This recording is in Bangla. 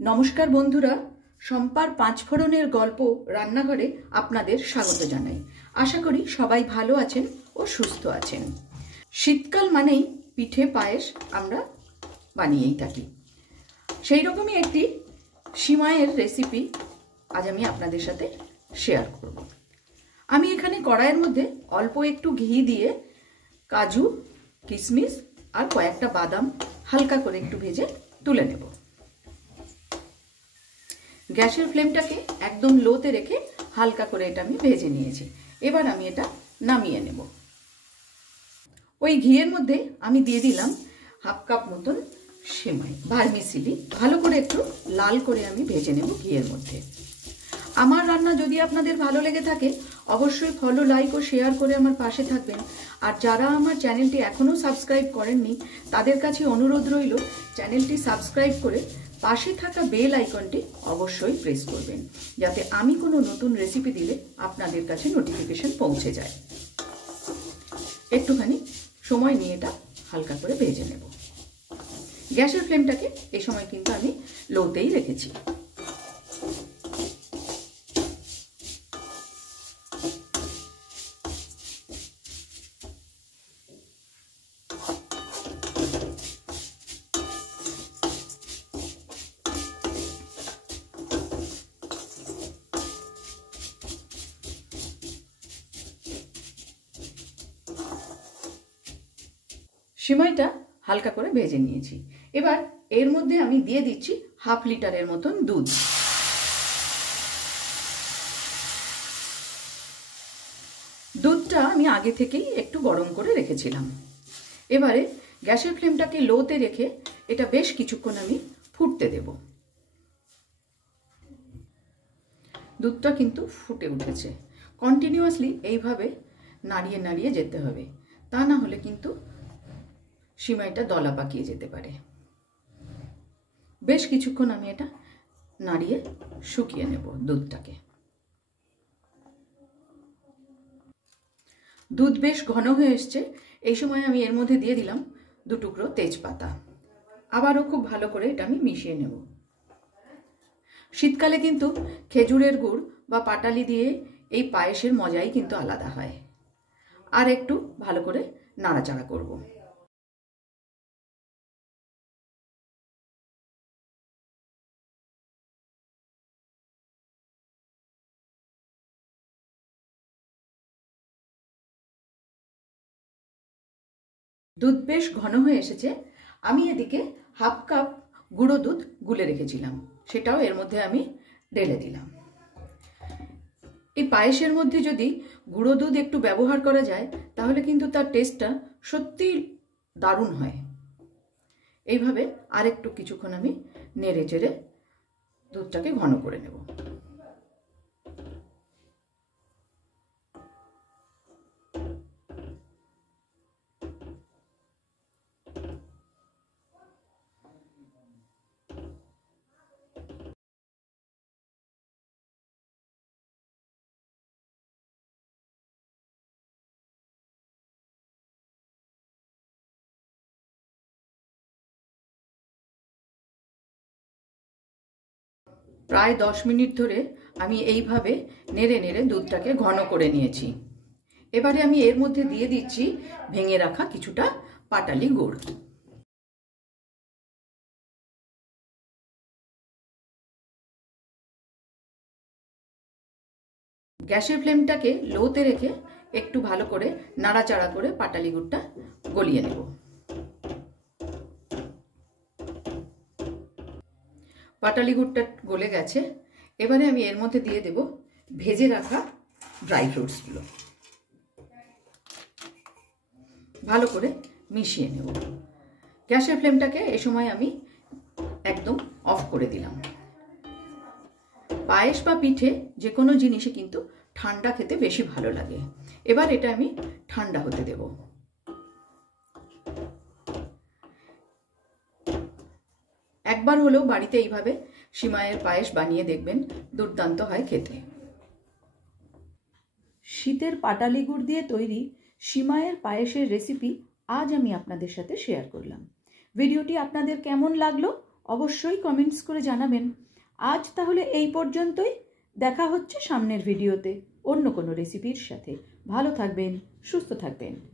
নমস্কার বন্ধুরা, শম্পার পাঁচফোড়নের গল্প রান্নাঘরে আপনাদের স্বাগত জানাই। আশা করি সবাই ভালো আছেন ও সুস্থ আছেন। শীতকাল মানেই পিঠে পায়েস আমরা বানিয়েই থাকি। সেই রকমই একটি সিমাইয়ের রেসিপি আজ আমি আপনাদের সাথে শেয়ার করব। আমি এখানে কড়াইয়ের মধ্যে অল্প একটু ঘি দিয়ে কাজু, কিশমিশ আর কয়েকটা বাদাম হালকা করে একটু ভেজে তুলে নেব। গ্যাসের ফ্লেমটাকে একদম লোতে রেখে হালকা করে এটা আমি ভেজে নিয়েছি। এবার আমি এটা নামিয়ে নেব। ওই ঘিয়ের মধ্যে আমি দিয়ে দিলাম হাফ কাপ মতন সিমাই ভার্মিসিলি। ভালো করে একটু লাল করে আমি ভেজে নেব ঘিয়ের মধ্যে। আমার রান্না যদি আপনাদের ভালো লেগে থাকে অবশ্যই ফলো, লাইক ও শেয়ার করে আমার পাশে থাকবেন। আর যারা আমার চ্যানেলটি এখনও সাবস্ক্রাইব করেননি তাদের কাছে অনুরোধ রইল চ্যানেলটি সাবস্ক্রাইব করে পাশে থাকা বেল আইকনটি অবশ্যই প্রেস করবেন, যাতে আমি কোনো নতুন রেসিপি দিলে আপনাদের কাছে নোটিফিকেশন পৌঁছে যায়। একটুখানি সময় নিয়ে এটা হালকা করে ভেজে নেব। গ্যাসের ফ্লেমটাকে এই সময় কিন্তু আমি লোতেই রেখেছি। সিমাইটা হালকা করে ভেজে নিয়েছি। এবার এর মধ্যে আমি দিয়ে দিচ্ছি হাফ লিটারের মতন দুধ। দুধটা আমি আগে থেকেই একটু গরম করে রেখেছিলাম। এবারে গ্যাসের ফ্লেমটাকে লোতে রেখে এটা বেশ কিছুক্ষণ আমি ফুটতে দেব। দুধটা কিন্তু ফুটে উঠেছে। কন্টিনিউয়াসলি এইভাবে নাড়িয়ে নাড়িয়ে যেতে হবে, তা না হলে কিন্তু সিমাইটা দলা পাকিয়ে যেতে পারে। বেশ কিছুক্ষণ আমি এটা নাড়িয়ে শুকিয়ে নেব দুধটাকে। দুধ বেশ ঘন হয়ে এসছে। এই সময় আমি এর মধ্যে দিয়ে দিলাম 2 টুকরো তেজপাতা। আবারও খুব ভালো করে এটা আমি মিশিয়ে নেব। শীতকালে কিন্তু খেজুরের গুড় বা পাটালি দিয়ে এই পায়েসের মজাই কিন্তু আলাদা হয়। আর একটু ভালো করে নাড়াচাড়া করব। দুধ বেশ ঘন হয়ে এসেছে। আমি এদিকে হাফ কাপ গুঁড়ো দুধ গুলে রেখেছিলাম, সেটাও এর মধ্যে আমি ঢেলে দিলাম। এই পায়েসের মধ্যে যদি গুঁড়ো দুধ একটু ব্যবহার করা যায় তাহলে কিন্তু তার টেস্টটা সত্যি দারুণ হয়। এইভাবে আরেকটু কিছুক্ষণ আমি নেড়ে চেড়ে দুধটাকে ঘন করে নেব। প্রায় 10 মিনিট ধরে আমি এইভাবে নেড়ে নেড়ে দুধটাকে ঘন করে নিয়েছি। এবারে আমি এর মধ্যে দিয়ে দিচ্ছি ভেঙে রাখা কিছুটা পাটালি গুড়। গ্যাসের ফ্লেমটাকে লোতে রেখে একটু ভালো করে নাড়াচাড়া করে পাটালি গুড়টা গলিয়ে নেব। পাটালি গুড়টা গলে গেছে। এবারে আমি এর মধ্যে দিয়ে দেব ভেজে রাখা ড্রাই ফ্রুটসগুলো। ভালো করে মিশিয়ে নেব। গ্যাসের ফ্লেমটাকে এ সময় আমি একদম অফ করে দিলাম। পায়েস বা পিঠে যে কোনো জিনিসই কিন্তু ঠান্ডা খেতে বেশি ভালো লাগে। এবার এটা আমি ঠান্ডা হতে দেব। একবার হলেও বাড়িতে এইভাবে সিমাইয়ের পায়েস বানিয়ে দেখবেন, দুর্দান্ত হয় খেতে। শীতের পাটালি গুড় দিয়ে তৈরি সিমাইয়ের পায়েসের রেসিপি আজ আমি আপনাদের সাথে শেয়ার করলাম। ভিডিওটি আপনাদের কেমন লাগলো অবশ্যই কমেন্টস করে জানাবেন। আজ তাহলে এই পর্যন্তই, দেখা হচ্ছে সামনের ভিডিওতে অন্য কোনো রেসিপির সাথে। ভালো থাকবেন, সুস্থ থাকবেন।